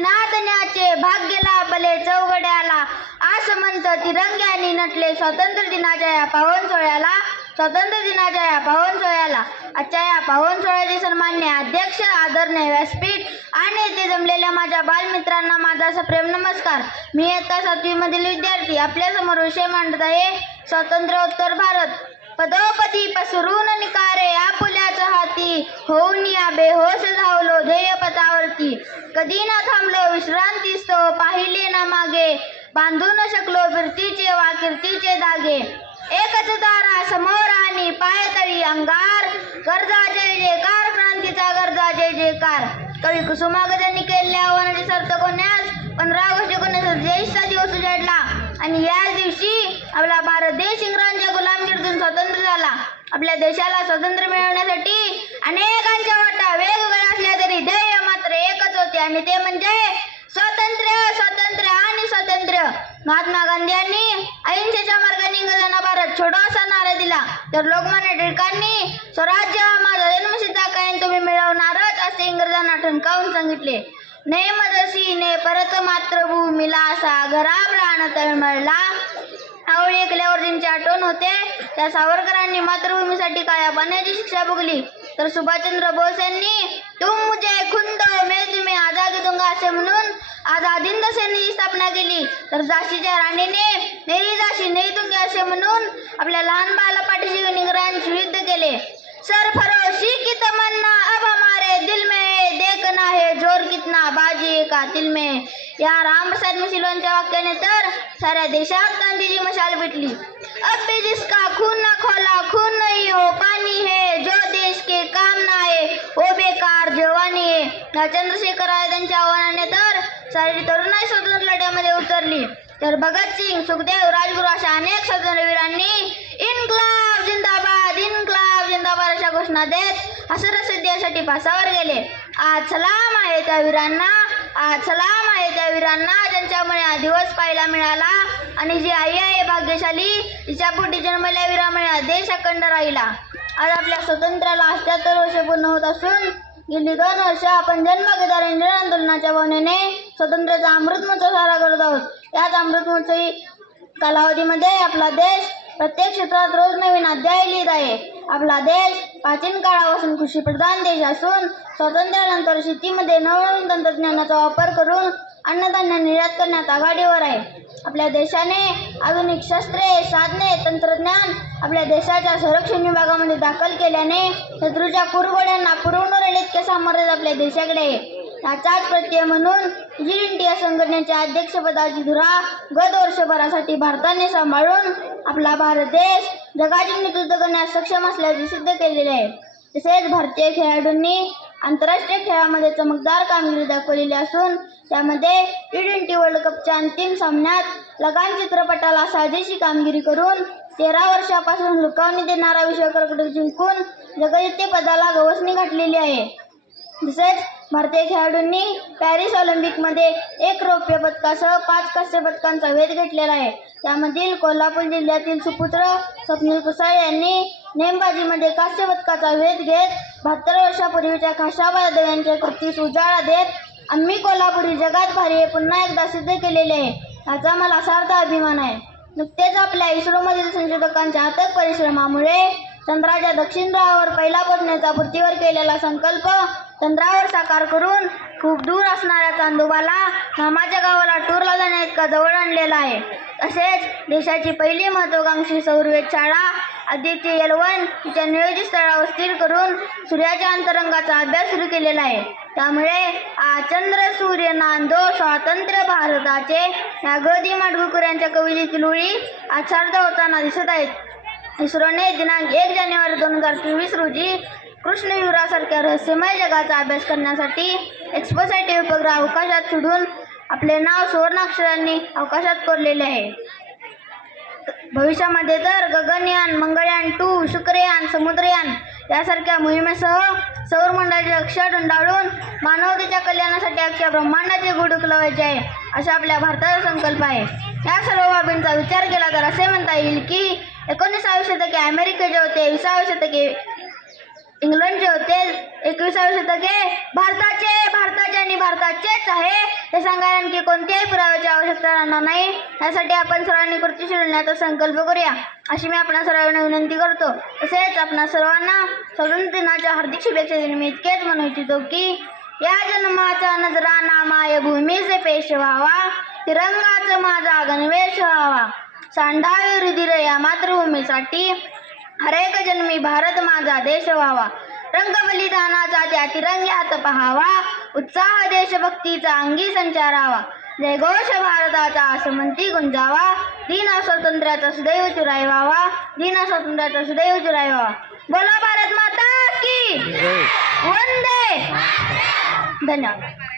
नाचण्याचे भाग्य लाभले चौघड्याला, असं म्हणतं तिरंग्याने नटले स्वातंत्र्य दिनाच्या या पावन सोहळ्याला. स्वातंत्र्य दिनाच्या या पावन सोहळ्याला आजच्या या पावन सोहळ्याचे सन्माननीय अध्यक्ष, आदरणीय व्यासपीठ आणि येथे जमलेल्या माझ्या बालमित्रांना माझा असा प्रेम नमस्कार. मी इयत्ता 7वी मधील विद्यार्थी आपल्यासमोर विषय मांडत आहे स्वातंत्र्योत्तर भारत. पदोपदी पसरून निकारे आपुल्याच हाती, होऊन या बेहोश धावलो ध्येयपथावरती. कधी ना थांबलो विश्रांतीस्तव पाहिले ना मागे, बांधू न शकलो कीर्तीचे वा कीर्तीचे धागे. एकच तारा समोर आणि पायतळी अंगार, गरजा जय जयकार क्रांतीचा गरजा जय जयकार. कवी कुसुमाग्रजांनी केलेल्या आव्हानाचे सार्थक होण्यास 15 ऑगस्ट 1947 दिवस उजाडला आणि याच दिवशी आपला भारत देश इंग्रजांच्या गुलामगिरीतून स्वतंत्र झाला. आपल्या देशाला स्वातंत्र्य मिळवण्यासाठी अनेकांच्या वाटा वेगवेगळ्या असल्या तरी ध्येय मात्र एकच होते आणि ते म्हणजे स्वातंत्र्य, स्वातंत्र्य आणि स्वातंत्र्य. महात्मा गांधी यांनी अहिंसेच्या मार्गाने इंग्रजांना भारत छोडो असा नारा दिला, तर लोकमान्य टिळकांनी स्वराज्य हा माझा जन्मसिद्ध हक्क आहे, तुम्ही मिळवणारच असे इंग्रजांना ठणकावून सांगितले. ने मजसी ने परत मातृभूमीला, सागरा प्राण तळमळला. आवळी ऐकल्यावर ज्यांची आठवण होते त्या सावरकरांनी मातृभूमीसाठी काया पाण्याची शिक्षा भोगली, तर सुभाषचंद्र बोस यांनी तुम मुझे खून दो मैं तुम्हें आजादी दूंगा असे म्हणून आझाद हिंद सेनेची स्थापना केली, तर झाशीच्या राणीने मेरी झाशी नहीं दूंगी असे म्हणून आपल्या लहान बाळाला पाठीशी घेऊन इंग्रजांशी युद्ध केले. सरफरोशी की तमन्ना अब हमारे दिल में है, देखना है जोर कितना बाजी कातिल में. या रामप्रसाद मिसिलांच्या वाक्याने तर साऱ्या देशात गांधीजी मशाल पेटली. अब भी जिसका खून न खोला खून नहीं हो पानी है, जो देश के काम ना है वो बेकार जवानी है. या चंद्रशेखर आझादांच्या आव्हानाने तर सारी तरुणाई स्वतंत्र लढ्यामध्ये उतरली, तर भगतसिंग, सुखदेव, राजगुरू अशा अनेक स्वातंत्र्यवीरांनी इन्क्लाब जिंदाबाद, इन्क्लाब जिंदाबाद अशा घोषणा देत हसरसिद्धीसाठी फासावर गेले. आज सलाम आहे त्या वीरांना, आज सलाम आहे त्या वीरांना ज्यांच्यामुळे हा दिवस पाहायला मिळाला आणि जी आई आहे भाग्यशाली तिच्या पोटी जन्मलेल्या वीरामुळे देश अखंड राहिला. आज आपल्या स्वातंत्र्याला 78 वर्ष पूर्ण होत असून गेली 2 वर्ष आपण जन्मगेदार इंडियन आंदोलनाच्या भावनेने स्वातंत्र्याचा अमृत महोत्सव साजरा करत आहोत. याच अमृत महोत्सवी कालावधीमध्ये आपला देश प्रत्येक क्षेत्रात रोज नवीन अध्याय लिहित आहे. आपला देश प्राचीन काळापासून कृषीप्रधान देश असून स्वातंत्र्यानंतर शेतीमध्ये नवनवीन तंत्रज्ञानाचा वापर करून अन्नधान्य निर्यात करण्यात आघाडीवर आहे. आपल्या देशाने आधुनिक शस्त्रे, साधने, तंत्रज्ञान आपल्या देशाच्या संरक्षण विभागामध्ये दाखल केल्याने शत्रूच्या कुरघोड्यांना पुरवून राहिले इतके सामर्थ्य आपल्या देशाकडे आहे. याचाच प्रत्यय म्हणून G20 या संघटनेच्या अध्यक्षपदाची धुरा गत वर्षभरासाठी भारताने सांभाळून आपला भारत देश जगाचे नेतृत्व करण्यास सक्षम असल्याचे सिद्ध केलेले आहे. तसेच भारतीय खेळाडूंनी आंतरराष्ट्रीय खेळामध्ये चमकदार कामगिरी दाखवलेली असून त्यामध्ये T20 वर्ल्ड कपच्या अंतिम सामन्यात लगान चित्रपटाला साजेशी कामगिरी करून 13 वर्षापासून हुलकावणी देणारा विश्वकप जिंकून जगज्जेतेपदाला गवसणी घातलेली आहे. तसेच भारतीय खेळाडूंनी पॅरिस ऑलिम्पिकमध्ये 1 रौप्य पदकासह 5 कांस्य पदकांचा वेध घेतलेला आहे. त्यामधील कोल्हापूर जिल्ह्यातील सुपुत्र स्वप्नील कुसाळ यांनी नेमबाजीमध्ये कांस्य पदकाचा वेध घेत 72 वर्षापूर्वीच्या खाशाबा जाधव यांच्या कृतीस उजाळा देत आम्ही कोल्हापुरी जगात भारी हे पुन्हा एकदा सिद्ध केलेले आहे. याचा मला सार्थ अभिमान आहे. नुकतेच आपल्या इस्रोमधील संशोधकांच्या अथक परिश्रमामुळे चंद्राच्या दक्षिण ध्रुवावर पहिला पोहोचण्याचा पृथ्वीवर केलेला संकल्प चंद्रावर साकार करून खूप दूर असणाऱ्या चांदोबाला मामाच्या गावाला टूरला जाण्या इतका जवळ आणलेला आहे. तसेच देशाची पहिली महत्त्वाकांक्षी सौरवेधशाळा आदित्य L1 तिच्या नियोजित स्थळावर स्थिर करून सूर्याच्या अंतरंगाचा अभ्यास सुरू केलेला आहे. त्यामुळे आज चंद्र सूर्य नांदो स्वातंत्र्य भारताचे या गदी माडगुळकर यांच्या कवितेतील ओळी आज सार्थ होताना दिसत आहेत. इस्रोने दिनांक 1 जानेवारी 2024 रोजी कृष्णविवरासारख्या रहस्यमय जगाचा अभ्यास करण्यासाठी एक्सपोसॅट उपग्रह अवकाशात सोडून आपले नाव सुवर्णाक्षरांनी अवकाशात कोरलेले आहे. भविष्यामध्ये तर गगनयान, मंगळयान 2, शुक्रयान, समुद्रयान यासारख्या मोहिमेसह सौरमंडळाचे कक्षा गुंडाळून मानवतेच्या कल्याणासाठी अख्ख्या ब्रह्मांडाचे गूढ उकलवायचे आहे असा आपल्या भारताचा संकल्प आहे. या सर्व बाबींचा विचार केला तर असे म्हणता येईल की 19व्या शतके अमेरिकेचे होते, 20व्या शतके इंग्लंडचे होते, 21व्या शतके भारताचे आणि भारताचेच आहे. हे सांगायला आणखी कोणत्याही पुराव्याची आवश्यकता राहणार नाही. यासाठी आपण सर्वांनी कृतीशील होण्याचा संकल्प करूया अशी मी आपणा सर्वांना विनंती करतो. तसेच आपणा सर्वांना स्वातंत्र्य दिनाच्या हार्दिक शुभेच्छा देऊन मी इतकेच म्हणू इच्छितो की या जन्माचा नजराणा मायभूमीचे पेश व्हावा, तिरंगाचा माझा गणवेश व्हावा, सांडावे रुधिर या मातृभूमीसाठी, हरेक जन्मी भारत माझा देश व्हावा, रंग बलिदानाचा त्या तिरंग्यात पहावा, उत्साह देशभक्तीचा अंगी संचारावा, जयघोष भारताचा आसमंती गुंजावा, दीन स्वातंत्र्याचा सदैव चिराय व्हावा, दीन स्वातंत्र्याचा सदैव चिराय व्हावा. बोला भारत माता की वंदे. धन्यवाद.